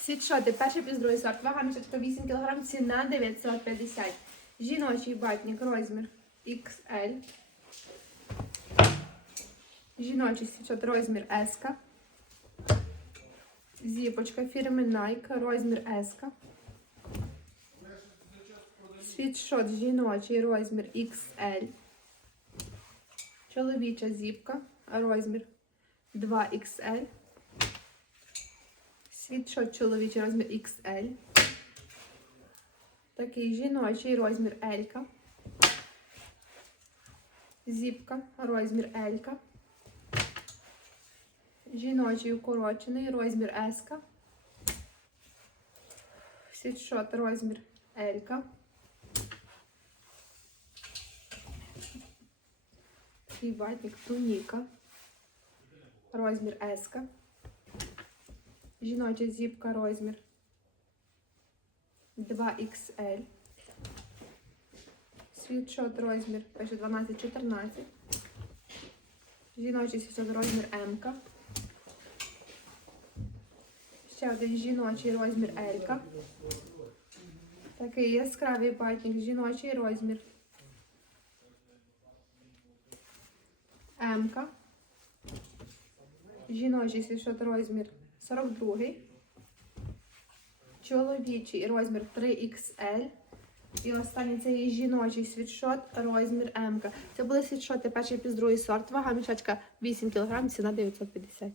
Світшоти, перший плюс другий сорт, вага мішечка 8 кг, ціна 950. Жіночий батник, розмір XL. Жіночий світшот, розмір S. Зіпочка фірми Nike, розмір S. Світшот жіночий, розмір XL. Чоловіча зіпка, розмір 2XL. Світшот чоловічий розмір XL. Такий жіночий розмір L. Зіпка, розмір L. Жіночий укорочений розмір S. Світшот розмір L. Такий ватник туніка. Розмір S. Жіноча зіпка розмір 2XL. Світшот розмір пише 12-14. Жіночий світшот розмір М. Ще один жіночий розмір L. Такий яскравий батник, жіночий розмір М. Жіночий світшот розмір 42. Чоловічий розмір 3XL. І останній це є жіночий світшот, розмір М. Це були світшоти перший плюс другий сорт. Вага мішечка 8 кг, ціна 950.